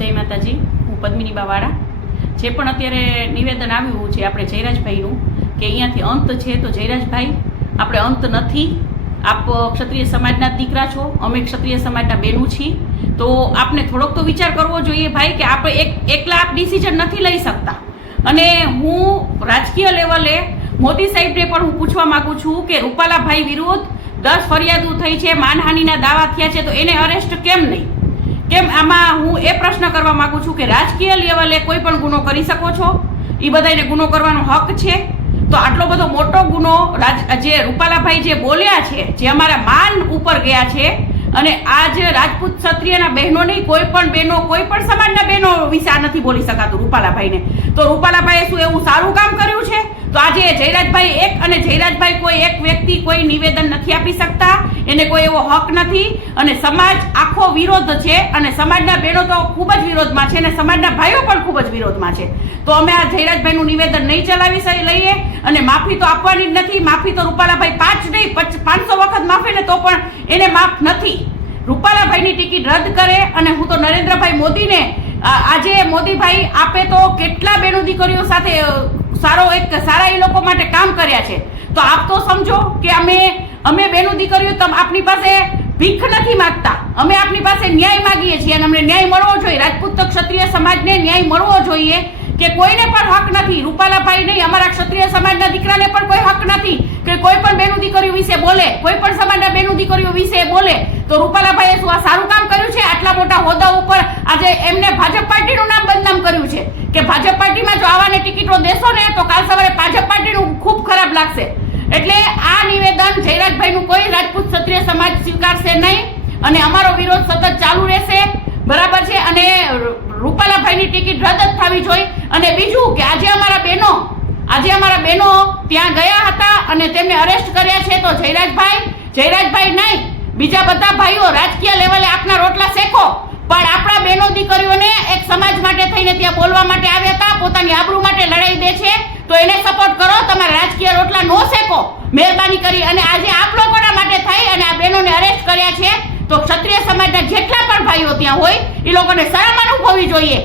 જય માતાજી, હું પદ્મિની બાવાળા. જે પણ અત્યારે નિવેદન આવ્યું છે આપણે જયરાજભાઈનું કે અહીંયાથી અંત છે, તો જયરાજભાઈ આપણે અંત નથી. આપ ક્ષત્રિય સમાજના દીકરા છો, અમે ક્ષત્રિય સમાજના બહેનો છીએ, તો આપને થોડોક તો વિચાર કરવો જોઈએ ભાઈ કે આપણે એકલા આપ ડિસિઝન નથી લઈ શકતા. અને હું રાજકીય લેવલે મોદી સાહેબને પણ હું પૂછવા માંગુ છું કે રૂપાલાભાઈ વિરુદ્ધ 10 ફરિયાદો થઈ છે, માનહાનિના દાવા થયા છે, તો એને અરેસ્ટ કેમ નહીં? કેમ? આમાં હું એ પ્રશ્ન કરવા માંગુ છું કે રાજકીય લેવલે કોઈ પણ ગુનો કરી શકો છો, એ બધાને ગુનો કરવાનો હક છે. તો આટલો બધો મોટો ગુનો જે રૂપાલાભાઈ જે બોલ્યા છે, જે અમારા માન ઉપર ગયા છે, અને આજ રાજપૂત ક્ષત્રિયના બહેનો નહીં, કોઈ પણ બહેનો, કોઈ પણ સમાજના બહેનો વિશે આ નથી બોલી શકાતું રૂપાલાભાઈને. તો રૂપાલાભાઈએ શું એવું સારું કામ કર્યું છે? તો આજે જયરાજભાઈ એક, અને જયરાજભાઈ કોઈ એક વ્યક્તિ કોઈ નિવેદન નથી આપી શકતા, એને કોઈ એવો હક નથી. અને સમાજ આખો વિરોધ છે, અને સમાજના બહેનો તો ખૂબ જ વિરોધમાં છે, અને સમાજના ભાઈઓ પણ ખૂબ જ વિરોધમાં છે. તો અમે આ જયરાજભાઈનું નિવેદન નહીં ચલાવી લઈએ, અને માફી તો આપવાની જ નથી. માફી તો રૂપાલાભાઈ 5 નહીં 500 વખત માફી ને તો પણ એને માફ નથી. રૂપાલાભાઈની ટિકિટ રદ કરે. અને હું તો નરેન્દ્રભાઈ મોદીને આજે મોદીભાઈ આપે તો કેટલા બહેનો દીકરીઓ સાથે સારા એ લોકો માટે કામ કર્યા છે. તો આપ તો સમજો કે અમે બહેનો દીકરીઓ આપની પાસે ભીખ નથી માંગતા, અમે આપની પાસે ન્યાય માંગીએ છીએ, અને અમને ન્યાય મળવો જોઈએ. રાજપૂત ક્ષત્રિય સમાજને ન્યાય મળવો જોઈએ કે કોઈને પણ હક નથી. રૂપાલાભાઈ નહીં, અમારા ક્ષત્રિય સમાજના દીકરાને પણ કોઈ હક નથી કે કોઈ પણ બહેનો દીકરીઓ વિશે બોલે, કોઈ પણ સમાજના બહેનો દીકરીઓ વિશે બોલે. તો રૂપાલાભાઈએ શું આ સારું કામ કર્યું છે? આટલા મોટા હોદ્દા ઉપર આજે એમને ભાજપ પાર્ટીનું નામ બદનામ કર્યું છે કે ભાજપ પાર્ટીમાં જો આવાને ટિકિટો દેશો ને તો કાલ સવારે ભાજપ પાર્ટીનું ખૂબ ખરાબ લાગશે. એટલે આ નિવેદન જયરાજભાઈનું કોઈ રાજપૂત ક્ષત્રિય સમાજ સ્વીકારશે નહીં, અને અમારો વિરોધ સતત ચાલુ રહેશે. બરાબર છે? અને રૂપાલાભાઈની ટિકિટ રદ જ થવી જોઈએ. અને બીજું કે આજે અમારા બહેનો ત્યાં ગયા હતા અને તેમને અરેસ્ટ કર્યા છે. તો જયરાજભાઈ નહીં, બીજા બધા ભાઈઓ રાજકીય લેવલે આપના રોટલા શેકો, પણ આપણા બહેનો દીકરીઓને એક સમાજ માટે થઈને ત્યાં બોલવા માટે આવ્યા હતા, પોતાની આબરૂ માટે લડાઈ દે છે, તો એને સપોર્ટ કરો. તમારા રાજકીય રોટલા નો શેકો મહેરબાની કરી. અને આજે આપ લોકોના માટે થઈ અને આ બહેનોને અરેસ્ટ કર્યા છે, તો ક્ષત્રિય સમાજના જેટલા પણ ભાઈઓ ત્યાં હોય એ લોકોને શરમ અનુભવવી જોઈએ.